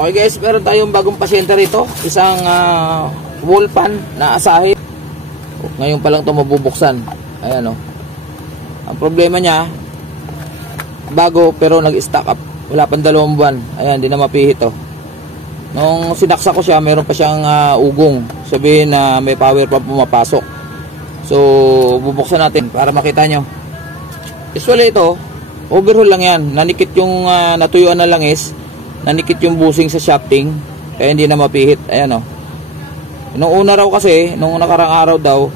Okay guys, meron tayong bagong pasyente rito. Isang wall pan na asahe. Ngayon pa lang ito mabubuksan. Ayan o. Ang problema niya, bago pero nag-stack up. Wala pang 2 buwan. Ayan, di na mapihit o. Nung sinaksa ko siya, meron pa siyang ugong. Sabihin na may power pa pumapasok. So, bubuksan natin para makita nyo. Usually ito, overhaul lang yan. Nanikit yung natuyuan na langis. Nanikit yung busing sa shafting. Kaya hindi na mapihit. Ayan o. Nung una raw kasi, nung nakarang araw daw,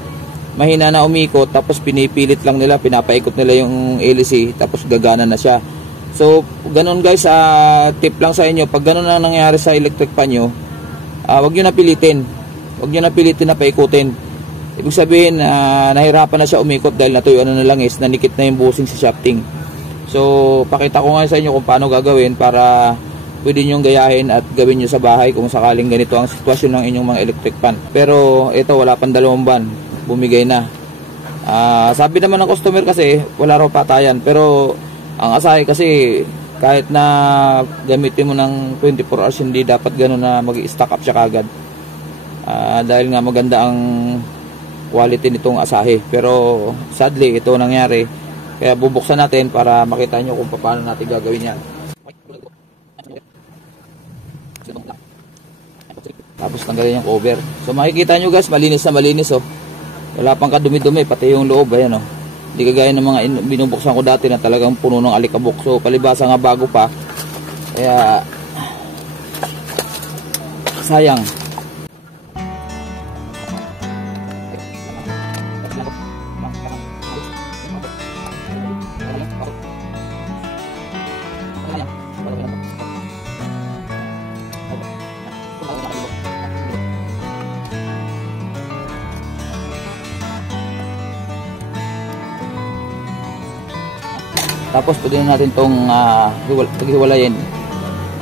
mahina na umikot. Tapos pinipilit lang nila, pinapaikot nila yung LC. Tapos gagana na siya. So, ganun guys, tip lang sa inyo. Pag ganun ang nangyari sa electric pan nyo, wag nyo na pilitin. Wag nyo na pilitin na paikutin. Ibig sabihin, nahirapan na siya umikot dahil natuyuan na ng langis, nanikit na yung busing sa shafting. So, pakita ko nga sa inyo kung paano gagawin para pwede nyo gayahin at gawin nyo sa bahay kung sakaling ganito ang sitwasyon ng inyong mga electric pan. Pero, ito, wala pang 2 buwan. Bumigay na. Sabi naman ng customer kasi, wala raw patayan. Pero, ang asahe kasi, kahit na gamitin mo ng 24 hours, hindi dapat gano'n na mag-stack up siya kagad. Dahil nga maganda ang quality nitong asahe. Pero sadly ito nangyari, kaya bubuksan natin para makita nyo kung paano natin gagawin yan. Tapos tanggalin yung cover. So makikita nyo guys, malinis na malinis oh. Wala pang kadumi-dumi, pati yung loob. Ayan oh. Hindi kagaya ng mga binubuksan ko dati na talagang puno ng alikabok. So palibasa nga bago pa, kaya sayang. Tapos pwede natin itong paghiwalayin.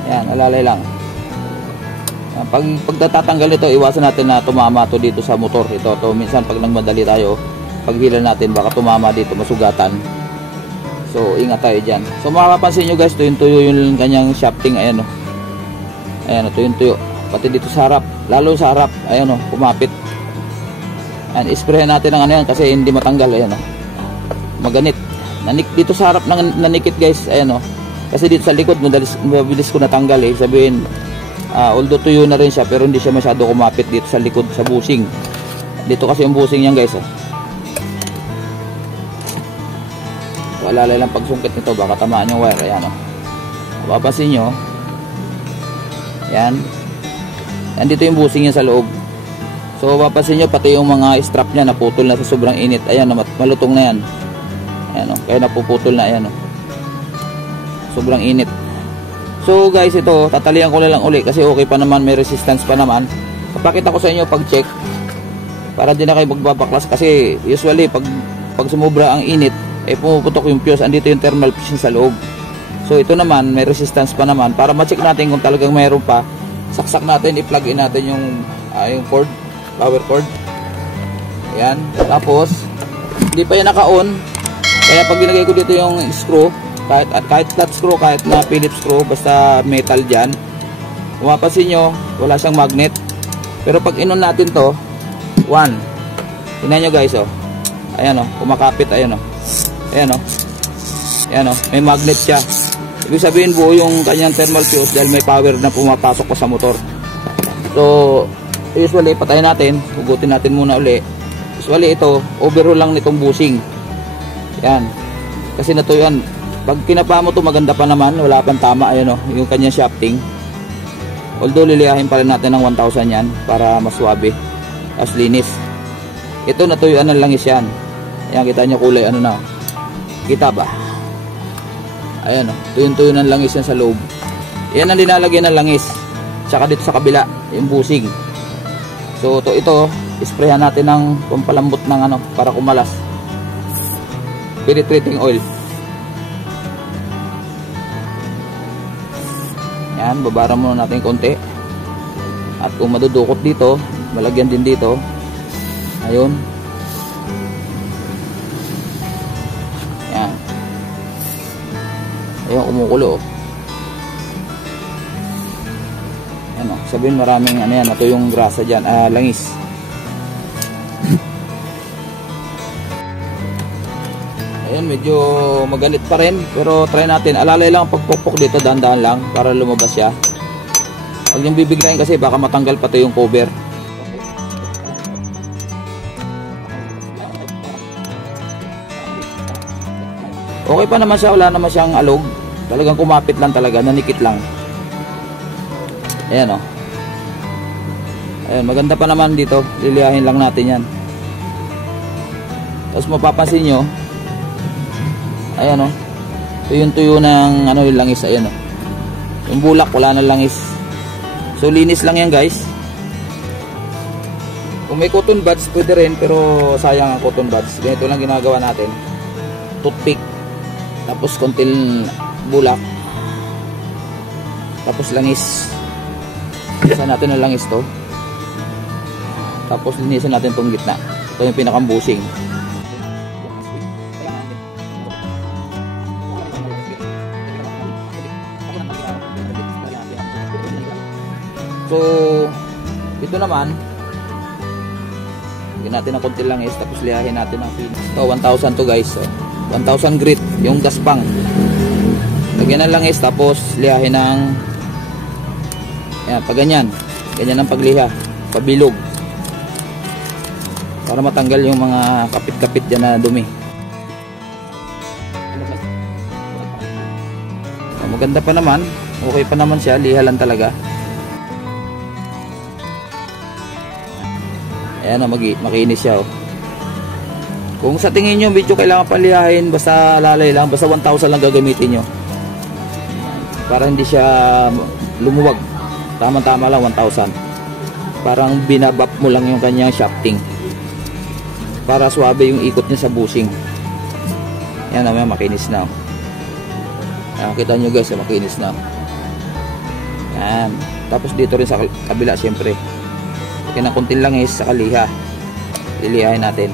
Ayan, alalay lang. Pagtatanggal nito, iwasan natin na tumama to dito sa motor. Ito, minsan pag nagmadali tayo, paghila natin baka tumama dito, masugatan. So, ingat tayo dyan. So, makapansin nyo guys, tuyo yung kanyang shafting. Ayan o. Ayan o, tuyo. Pati dito sa harap. Lalo sa harap. Ayan o, kumapit. Ayan, isprayan natin ang ano yan kasi hindi matanggal. Ayan o. Maganit. Dito sa harap nanikit guys, ayan o. Kasi dito sa likod, mabilis ko natanggal eh. Sabihin, although tuyo na rin siya, pero hindi siya masyado kumapit dito sa likod, sa busing. Dito kasi yung busing yan guys oh. So, alalay lang pagsungkit nito, baka tamaan yung wire. Ayan o. Mapapansin nyo. Ayan. Ayan dito yung busing yan sa loob. So mapapansin nyo, pati yung mga strap nya naputol na sa sobrang init. Ayan, malutong na yan. Ayan o, kaya napuputol na. Ayan o, sobrang init. So guys, ito tatalian ko na lang uli kasi okay pa naman, may resistance pa naman. Papakita ko sa inyo pag check para di na kayo magbabaklas kasi usually pag sumubra ang init pumuputok yung fuse. Andito yung thermal fuse sa loob. So ito naman may resistance pa naman. Para ma-check natin kung talagang mayroon pa, saksak natin, i-plug in natin yung cord, power cord. Ayan, tapos hindi pa yan naka-on. Kaya pag ginagay ko dito yung screw, kahit flat screw, kahit na Phillips screw, basta metal dyan, mapapansin nyo, wala siyang magnet. Pero pag inon natin to, tingnan nyo guys oh. Ayan oh, kumakapit. Ayan oh. Ayan oh. Ayan oh, may magnet siya. Ibig sabihin buo yung kanyang thermal fuse dahil may power na pumapasok pa sa motor. So usually patayin natin, hugutin natin muna uli. Usually ito, overhaul lang nitong busing. Yan. Kasi natuyuan. Pag kinapa mo to, maganda pa naman. Wala pang tama. Ayan o. Yung kanyang shafting. Although liliyahin pa rin natin ng 1,000 yan para maswabe. As linis. Ito natuyuan ng langis yan. Ayan, kita nyo kulay. Ano na. Kita ba? Ayan o. Tuyo ng langis yan sa loob. Yan ang linalagyan ng langis. Tsaka dito sa kabila. Yung busing. So ito. Isprayan natin ng pampalambot ng ano para kumalas. Penetrating oil. Yan, babara muna natin konti. At kung madudukot dito, malagyan din dito. Ayun. Yan. Ayun, kumukulo. ano, sabihin maraming ano yan, ito yung grasa dyan, langis. Ayan, medyo magalit pa rin, pero try natin. Alalay lang pagpukpok dito, dahan-dahan lang para lumabas siya. Huwag niyong bibiglayin kasi baka matanggal pati yung cover. Okay pa naman siya, wala naman siyang alog. Talagang kumapit lang talaga, nanikit lang. Ayan o. Ayan, maganda pa naman dito. Liliyahin lang natin yan. Tapos mapapansin nyo, ayan o, tuyo ng ano, yung langis. Ayan o, yung bulak wala ng langis. So linis lang yan guys. Kung may cotton buds pwede rin, pero sayang ang cotton buds. Ganito lang ginagawa natin, toothpick, tapos konting bulak, tapos langis. Linisan natin ang langis to, tapos linisan natin tong gitna. Ito yung pinakambusing. So ito naman, lagyan natin ng konti langis, tapos lihahin natin ang pin. Ito 1,000 to guys, so 1,000 grit yung gaspang. Lagyan ng langis, tapos lihahin ng ayan, pag ganyan ang pagliha, pabilog, para matanggal yung mga kapit-kapit dyan na dumi. Maganda pa naman, okay pa naman siya, liha lang talaga. Ayan o, makinis siya o. Kung sa tingin nyo medyo kailangan palihahin, basta lalay lang, basta 1,000 lang gagamitin nyo para hindi siya lumuwag. Tama-tama lang 1,000. Parang binabap mo lang yung kanyang shafting para swabe yung ikot niya sa bushing. Yan naman, makinis na. Ayan, kita nyo guys, makinis na. Yan. Tapos dito rin sa kabila syempre, kaya na kunting langis sa kaliha, lilihain natin.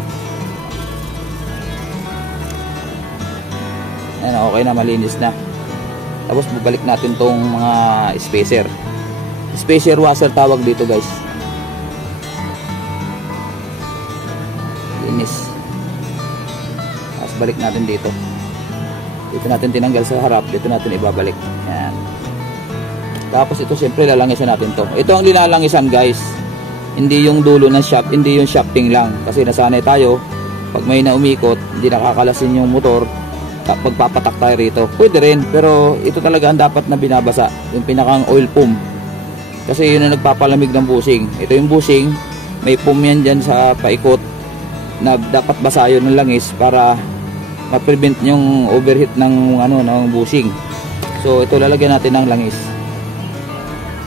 Yan, okay na, malinis na. Tapos babalik natin tong mga spacer washer tawag dito guys. Linis. Tapos balik natin dito. Dito natin tinanggal sa harap, dito natin ibabalik. Yan. Tapos ito siyempre lalangisan natin to. Ito ang linalangisan guys, hindi yung dulo ng shaft, hindi yung shafting lang, kasi nasanay tayo pag may naumikot hindi nakakalasin yung motor, pagpapatak tayo rito. Pwede rin, pero ito talaga ang dapat na binabasa, yung pinakang oil pump, kasi yun ang nagpapalamig ng bushing. Ito yung bushing, may pump yan dyan sa paikot na dapat basa yun ng langis para ma-prevent yung overheat ng ano, ng bushing. So ito lalagyan natin ng langis.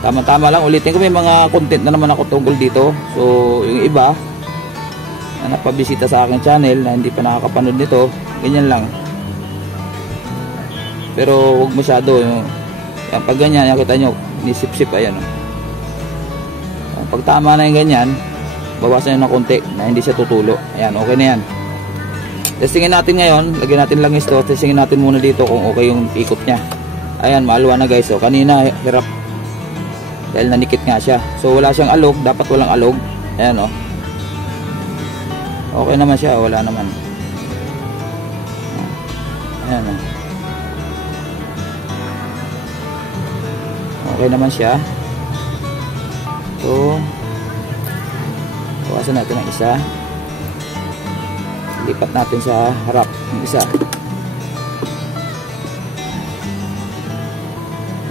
Tama-tama lang, ulitin ko, may mga content na naman ako tungkol dito. So yung iba na napabisita sa aking channel na hindi pa nakakapanood nito, ganyan lang. Pero huwag masyado yung, pag ganyan, nakita nyo, nisip-sip, ayan o. Pag tama na yung ganyan, bawasan nyo ng konti na hindi siya tutulo. Ayan, okay na yan. Testingin natin ngayon, lagyan natin langis to. Testingin natin muna dito kung okay yung ikot nya. Ayan, maalwa na guys. So kanina hirap dahil nanikit nga siya. So wala siyang alog, dapat walang alog. Ayan o. Okay naman siya, wala naman. Ayan o. Okay naman siya. So bawasan natin ang isa, lipat natin sa harap ng isa.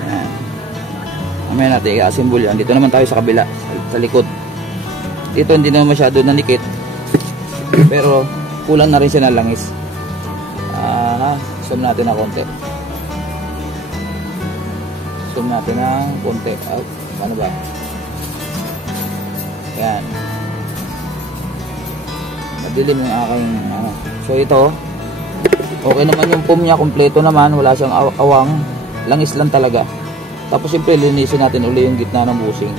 Ayan. Mamaya natin i-assemble yan. Dito naman tayo sa kabila, sa likod. Dito hindi naman masyado nanikit, pero kulang na rin siya ng langis. Zoom natin na konti. Zoom natin ng konti. Ano ba? Yan. Madilim yung aking ano. So ito, okay naman yung pump niya, kompleto naman, wala siyang awang, langis lang talaga. Tapos siyempre linisin natin uli yung gitna ng bushing.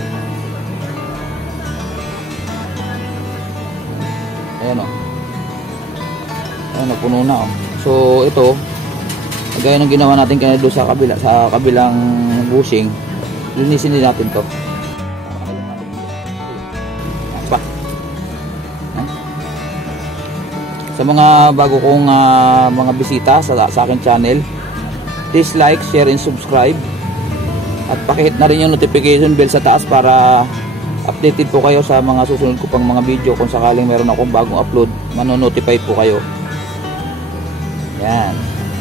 Ayan o. Ayan o, puno na o. So ito, gaya ng ginawa natin kanina doon sa kabilang bushing, linisin din natin to. Sa mga bago kong mga bisita sa aking channel, please like, share, and subscribe. At pakihit na rin yung notification bell sa taas para updated po kayo sa mga susunod ko pang mga video. Kung sakaling meron akong bagong upload, manonotify po kayo. Yan.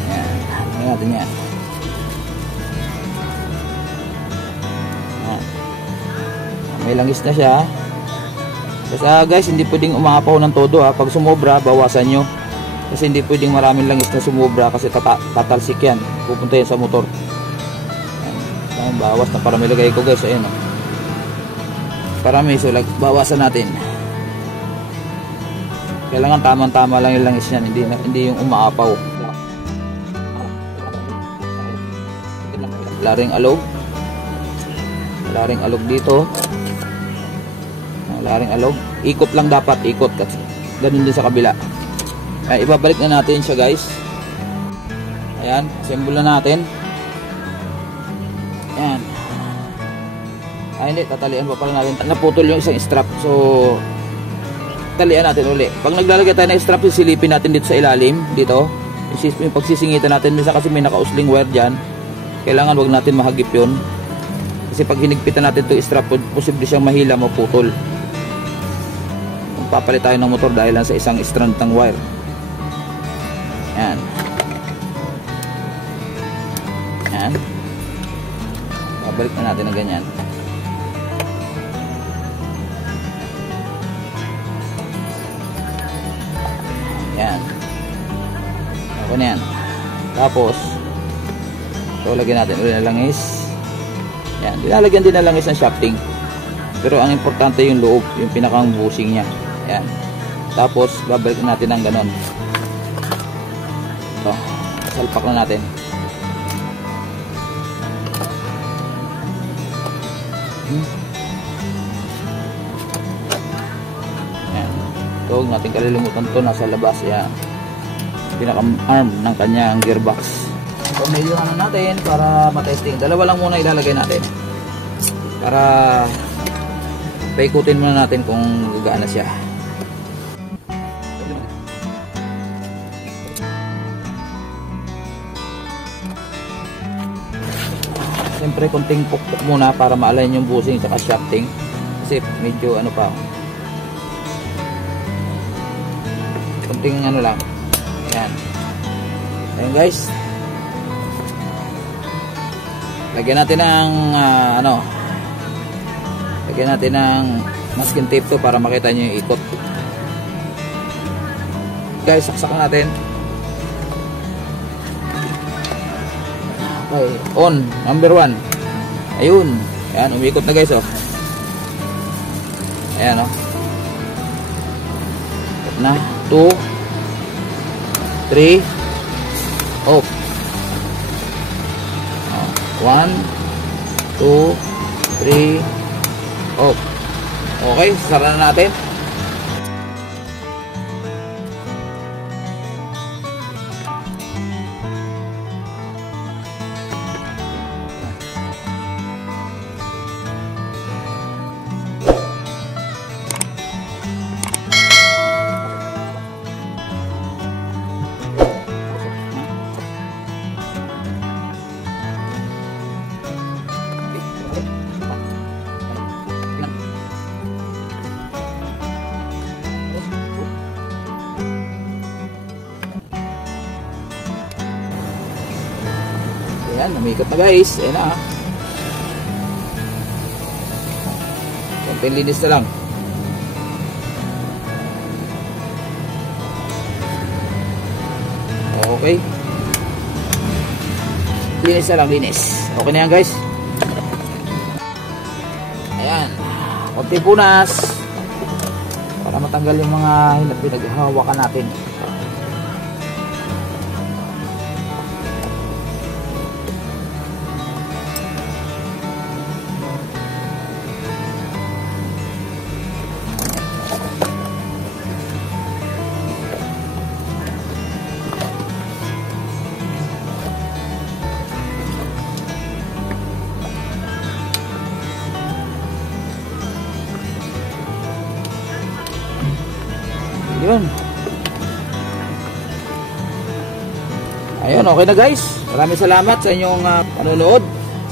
Yan. Tingnan natin yan. Yan. May langis na siya. Kasi guys, hindi pwedeng umapaw ng todo ha. Pag sumobra, bawasan nyo. Kasi hindi pwedeng maraming langis na sumobra kasi tatalsik yan. Pupunta yan sa motor. Yan. Bawas na para may lagay ko guys. Ayan o. Parami. So bawasan natin. Kailangan tamang-tama lang yung langis yan. Hindi yung umaapaw. Wala ring alog. Wala ring alog dito. Wala ring alog. Ikot lang dapat, ikot kasi ganun din sa kabila. Ay, ibabalik na natin siya guys. Ayan, assemble na natin. Ayan. Ay hindi, tatalian pa pala natin. Naputol yung isang strap. So talian natin uli. Pag naglalagay tayo ng strap, silipin natin dito sa ilalim. Dito, yung pagsisingitan natin. Minsan kasi may naka-usling wire dyan. Kailangan wag natin mahagip yun. Kasi pag hinigpitan natin itong strap, posible siyang mahila, maputol. Papalit tayo ng motor dahil lang sa isang strand ng wire. Yan. Yan. Babalik na natin ng ganyan. Yan. Okay na yan. Tapos so lagyan natin ulit ng langis. Yan. Dinalagyan din ng langis ng shafting. Pero ang importante yung loob, yung pinakang bushing niya. Yan. Tapos babalik natin ng ganon. Ito, salpak na natin. Yan. Ito, huwag natin kalilimutan to, nasa labas. Yan. Pinaka-arm ng kanyang gearbox. Ito, medyo ano natin para matesting. Dalawa lang muna ilalagay natin. Para paikutin muna natin kung gagaan na siya. Siyempre konting pukpok muna para ma-align yung bushing at shafting kasi medyo ano pa, konting ano lang. Ayan. Ayan guys, lagyan natin ng lagyan natin ng masking tape to para makita nyo yung ikot. Guys, saksakan natin. Okay, on, number 1. Ayun. Ayan, umikot na guys, oh. Ayan, oh. Ikot na. 2 3 off. 1 2 3 off. Okay, sara na natin. Ayan, namikot na guys. Ayan na. Konting linis na lang. Okay. Linis na lang, linis. Okay na yan guys. Ayan. Konting punas. Para matanggal yung mga pinaghahawakan natin. Yun. Ayun, okay na guys. Maraming salamat sa inyong panonood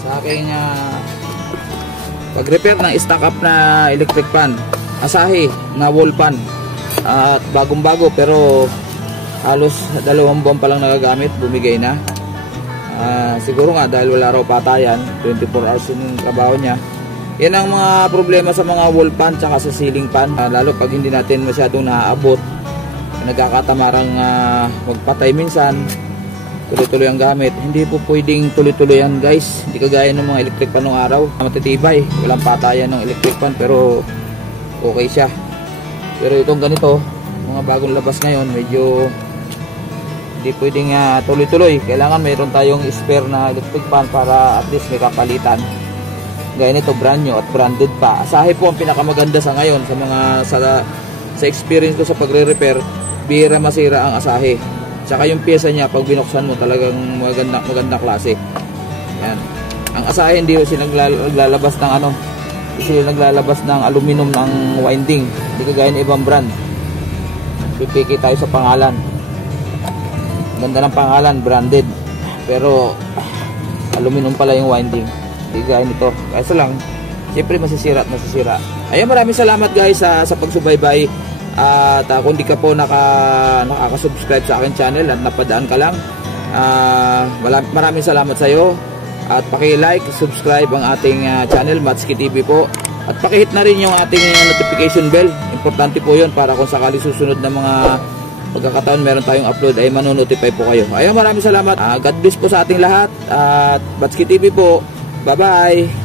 sa aking pag-repair ng stock up na electric fan. Asahi na wall fan. At bagong-bago pero halos 2 buwan pa lang nagagamit, bumigay na. Siguro nga dahil wala raw patayan, 24 hours yung trabaho niya. Yan ang mga problema sa mga wall fan tsaka sa ceiling fan, lalo pag hindi natin masyadong naaabot, nagkakatamarang magpatay minsan, tuloy-tuloy ang gamit. Hindi po pwedeng tuloy-tuloy yan guys, hindi kagaya ng mga electric fan ng araw, matitibay, walang patayan ng electric fan pero okay siya. Pero itong ganito, mga bagong labas ngayon, medyo hindi pwedeng tuloy-tuloy. Kailangan mayroon tayong spare na electric fan para at least may kapalitan. Gaya nito, brand new at branded pa. Asahi po ang pinakamaganda sa ngayon sa mga sa experience ko sa pagre-repair, bihira masira ang Asahi. Tsaka yung pyesa niya pag binuksan mo talagang maganda klase. Yan. Ang Asahi hindi sila naglalabas ng sila naglalabas ng aluminum ng winding. Hindi kagaya ng ibang brand. Pipiki tayo sa pangalan. Ganda ng pangalan, branded. Pero aluminum pala yung winding. Hindi gaya nito. Kaya lang, siyempre masisira at masisira. Ayun, maraming salamat guys sa pagsubaybay. At kung di ka po nakaka-subscribe sa akin channel at napadaan ka lang, maraming salamat sa iyo. At paki-like, subscribe ang ating channel, Matski TV po. At paki-hit na rin yung ating notification bell. Importante po yun para kung sakali susunod na mga pagkakataon meron tayong upload ay manonotify po kayo. Ayun, maraming salamat. God bless po sa ating lahat. At Matski TV po. Bye-bye.